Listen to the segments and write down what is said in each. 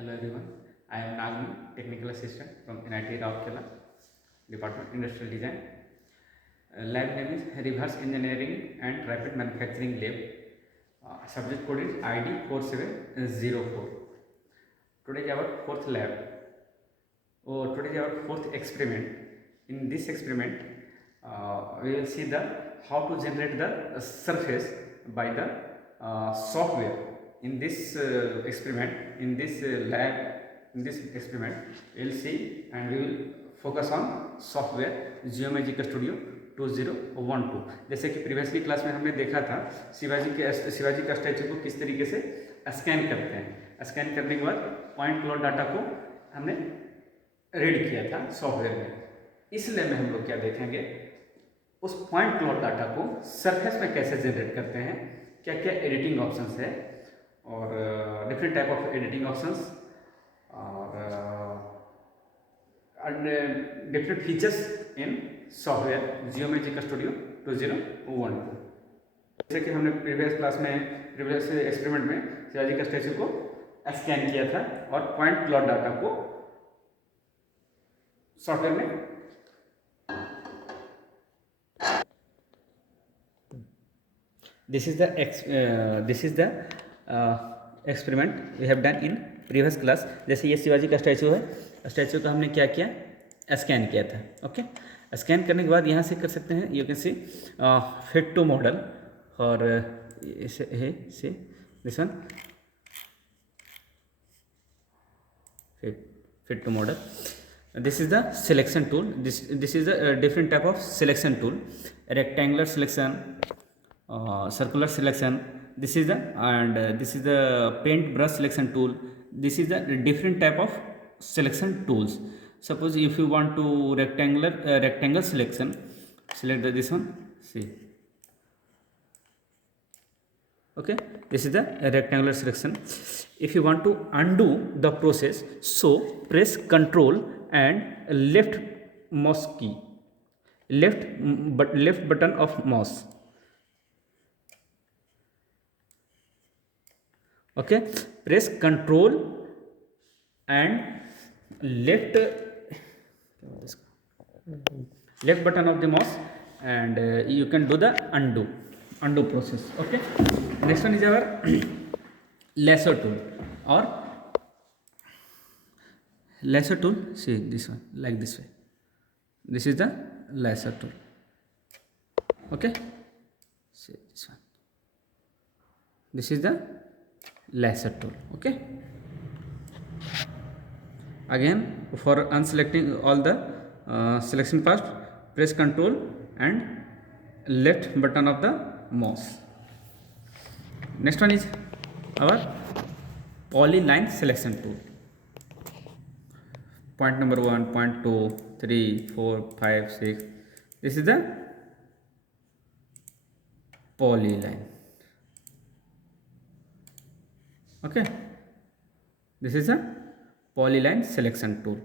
Hello everyone, I am Nagini, Technical Assistant from NIT Rourkela, Department Industrial Design. Lab name is Reverse Engineering and Rapid Manufacturing Lab. Subject code is ID 4704. Today is our fourth lab. Today is our fourth experiment. In this experiment, we will see the how to generate the surface by the software. In this experiment, in this lab, in this experiment, we will see and we will focus on software Geomagic Studio 2012। जैसे कि previously class में हमने देखा था शिवाजी का statue को किस तरीके से स्कैन करते हैं। स्कैन करने के बाद पॉइंट क्लाउड डाटा को हमने रीड किया था सॉफ्टवेयर में। इस लैब में हम लोग क्या देखेंगे, उस पॉइंट क्लाउड डाटा को सरफेस में कैसे जनरेट करते हैं, क्या क्या एडिटिंग ऑप्शंस है और different type of editing options और different features in software Geomagic Studio 2012। जैसे कि हमने प्रीवियस एक्सपेरिमेंट में शिवाजी का स्टैचू को स्कैन किया था और पॉइंट क्लाउड डाटा को सॉफ्टवेयर में this is the experiment we have done in previous class। जैसे ये शिवाजी का स्टैचू है, स्टैचू का हमने क्या किया, स्कैन किया था। ओके, स्कैन करने के बाद यहाँ से कर सकते हैं, you can see fit to model और इसे this one fit to model. This is the selection tool. This is a different type of selection tool: rectangular selection, circular selection. This is the paint brush selection tool. This is the different type of selection tools. Suppose if you want to rectangle selection, select this one. See, okay, this is the rectangular selection. If you want to undo the process, so press Ctrl and left mouse key, left button of mouse. Okay, press Ctrl and left button of the mouse and you can do the undo process. Okay, next one is our lasso tool or lasso tool. See this one, like this way. This is the lasso tool. Okay, see this one. This is the lasso tool. Okay, again for unselecting all the selection part, press Ctrl and left button of the mouse. Next one is our polyline selection tool. Point number 1, point 2, 3, 4, 5, 6. This is the polyline. Okay, this is a polyline selection tool.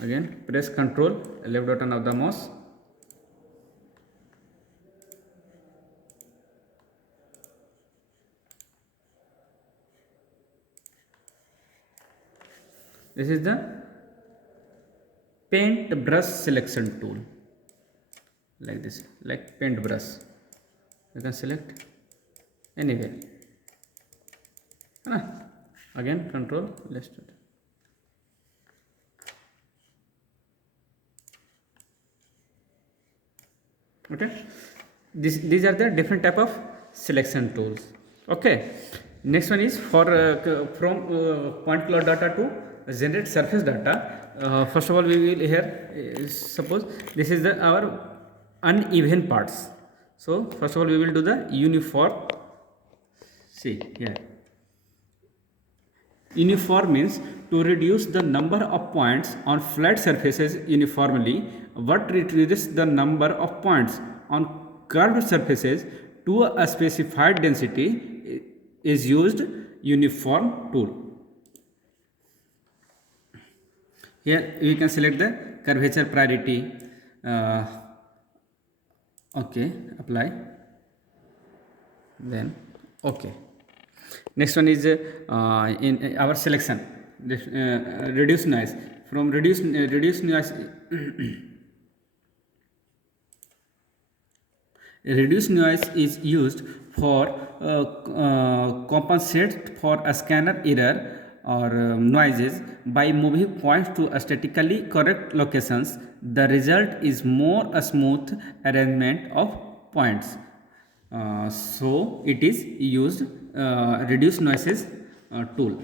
Again press Ctrl, left button of the mouse. This is the paint brush selection tool, like this, like paint brush. You can select anywhere. Again Ctrl, let's do it. Okay, these are the different type of selection tools. Okay, next one is for from point cloud data to generate surface data. First of all, we will here suppose this is our uneven parts. So first of all, we will do the uniform. See here, uniform means to reduce the number of points on flat surfaces uniformly. What reduces the number of points on curved surfaces to a specified density is used uniform tool. Here you can select the curvature priority. Okay, apply, then okay. Next one is in our selection, reduce noise. From reduce noise reduce noise is used for compensate for a scanner error or noises by moving points to aesthetically correct locations. The result is more a smooth arrangement of points. So it is used reduce noises tool.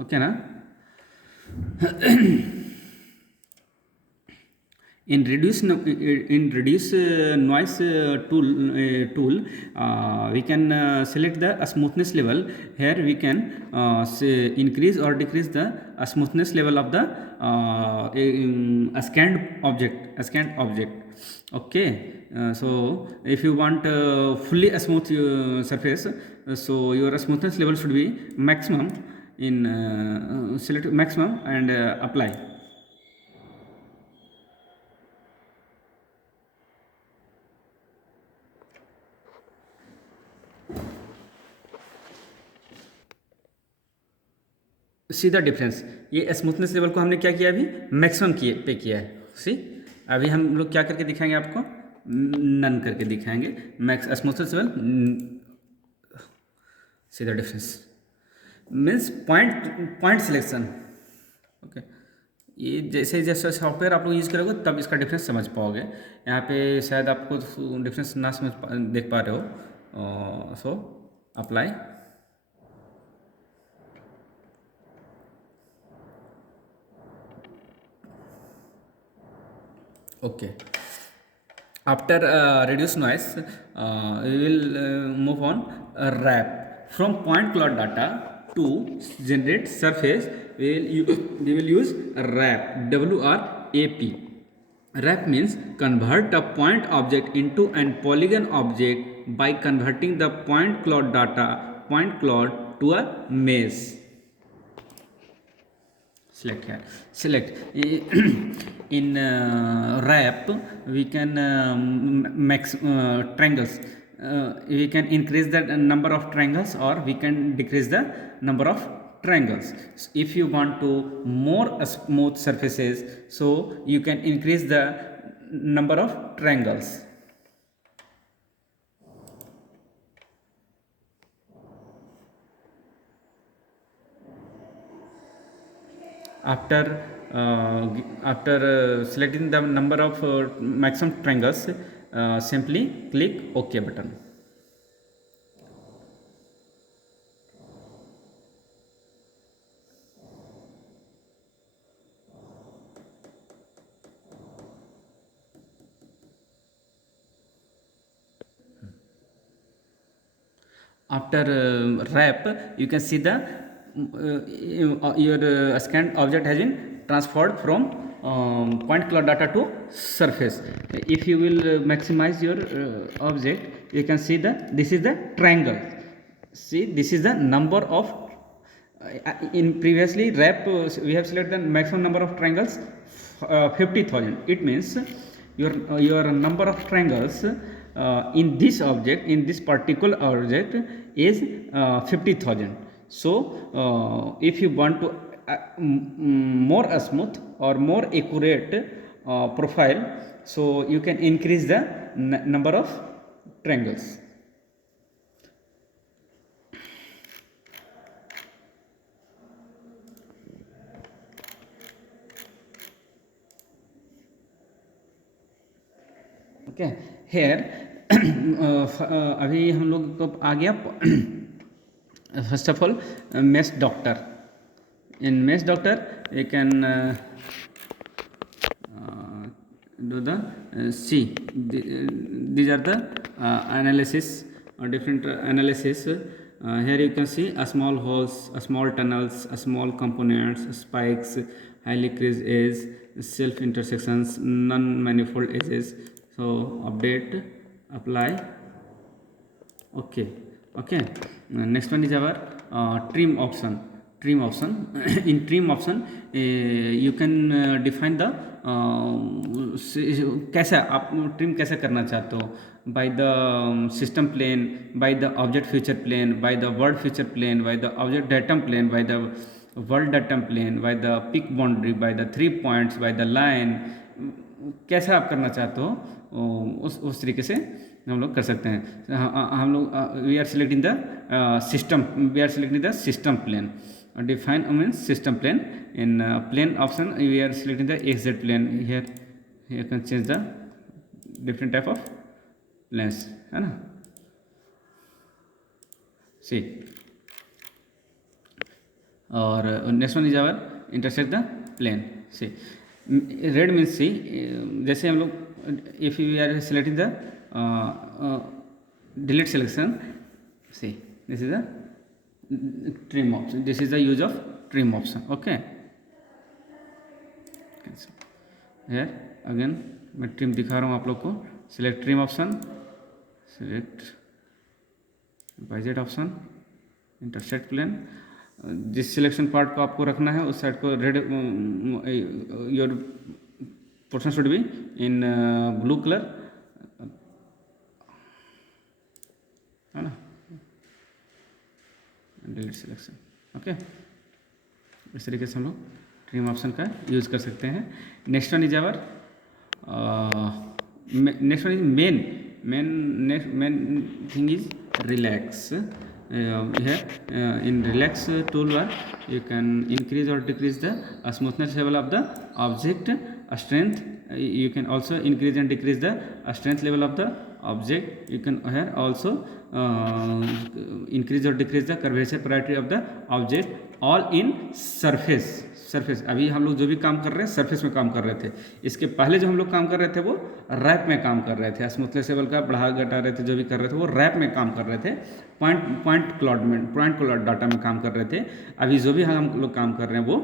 Okay na? In reduce noise tool we can select the smoothness level. Here we can increase or decrease the smoothness level of the scanned object. Okay, so if you want fully a smooth surface, so your smoothness level should be maximum. In select maximum and apply. सीधा difference, ये smoothness level को हमने क्या किया, अभी maximum पे किया है. सी अभी हम लोग क्या करके दिखाएंगे आपको, नन करके दिखाएंगे. मैक्स स्मूथनेस लेवल, सीधा difference means point selection. Okay, ये जैसे जैसे सॉफ्टवेयर आप लोग यूज़ करोगे तब इसका डिफरेंस समझ पाओगे. यहाँ पे शायद आपको डिफरेंस ना देख पा रहे हो. So apply. Okay, after reduce noise we will move on wrap. From point cloud data to generate surface we will use wrap, WRAP. Wrap means convert a point object into an polygon object by converting the point cloud to a mesh. Select here. Select in wrap we can max triangles. We can increase the number of triangles or we can decrease the number of triangles. If you want to more smooth surfaces, so you can increase the number of triangles. After selecting the number of maximum triangles, simply click OK button. After wrap, you can see the your scanned object has been transferred from point cloud data to surface. If you will maximize your object, you can see that this is the triangle. See, this is the number of in previously wrap we have selected the maximum number of triangles 50,000. It means your number of triangles in this object, in this particular object is 50,000. So if you want to more smooth or more accurate profile, so you can increase the number of triangles. Okay, here अभी हम लोग को आ गया first of all mesh doctor. In mesh doctor you can do the see these are the analysis or different analysis. Here you can see a small holes, a small tunnels, a small components, spikes, highly creased edges, self intersections, non manifold edges. So update, apply. Okay. Next one is our trim option. In trim option you can define the कैसा आप trim कैसे करना चाहते हो, by the system plane, by the object feature plane, by the world feature plane, by the object datum plane, by the world datum plane, by the pick boundary, by the 3 points, by the line, कैसा आप करना चाहते हो उस तरीके से हम लोग कर सकते हैं। हम लोग we are selecting the system, we are selecting the system plane, define means system plane. In plane option we are selecting the xz plane. Here you can change the different type of planes, है ना। see, और next one is our intersect the plane. see, red means see, जैसे हम लोग if we are selecting the delete selection, see this is the trim option, this is the use of trim option. okay, here again मैं trim दिखा रहा हूँ आप लोग को। Select trim option, select bisect option, intersect plane. जिस selection part को आपको रखना है उस साइड को red, your portion should be in blue colour, है ना। Delete selection, okay. इस तरीके से हम लोग ट्रिम ऑप्शन का यूज़ कर सकते हैं। Next one is our next one is main thing is relax. in relax toolbar you can increase or decrease the smoothness level of the object, strength. You can also increase and decrease the strength level of the object. You can here also increase or decrease the curvature priority of the object, all in surface. अभी हम लोग जो भी काम कर रहे हैं surface में काम कर रहे थे। इसके पहले जो हम लोग काम कर रहे थे वो रैप में काम कर रहे थे। स्मूथनेस लेवल का बढ़ा घटा रहे थे, जो भी कर रहे थे वो रैप में काम कर रहे थे, पॉइंट क्लाउड डाटा में काम कर रहे थे। अभी जो भी हम लोग काम कर रहे हैं वो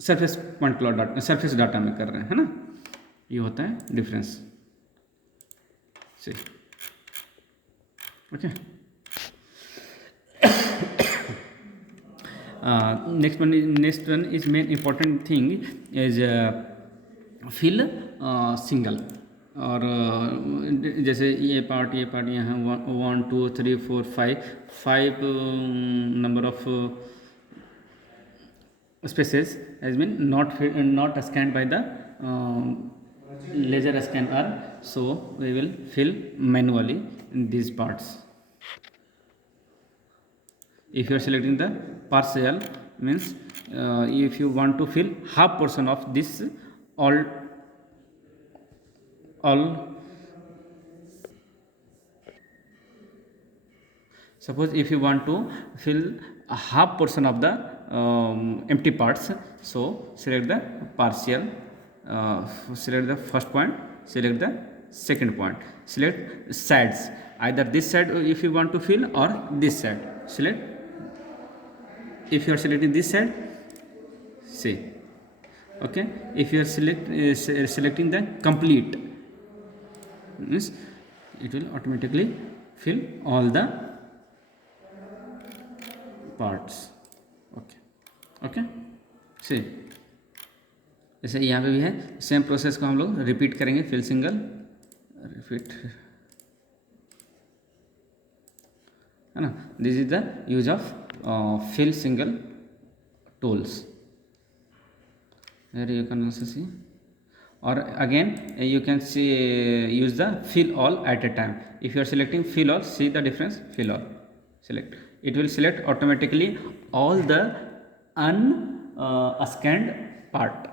सरफेस डाटा में कर रहे हैं, है ना। ये होता है डिफरेंस से, okay. next one is main important thing is fill single। और जैसे ये पार्ट यहाँ 1 2 3 4 5 number of spaces has been not scanned by the laser scanner, so we will fill manually in these parts. If you are selecting the partial means if you want to fill half portion of this all suppose if you want to fill a half portion of the empty parts, so select the partial, select the first point, select the second point, select sides, either this side if you want to fill or this side, select. If you are selecting this side, see, okay. If you are selecting the complete means it will automatically fill all the parts, okay. see, जैसे यहाँ पे भी है, same process को हम लोग repeat करेंगे। Fill single, repeat, है ना। This is the use of fill single tools. Here you can also see, or again you can see use the fill all at a time. If you are selecting fill all, see the difference, fill all, select, it will select automatically all the unscanned part.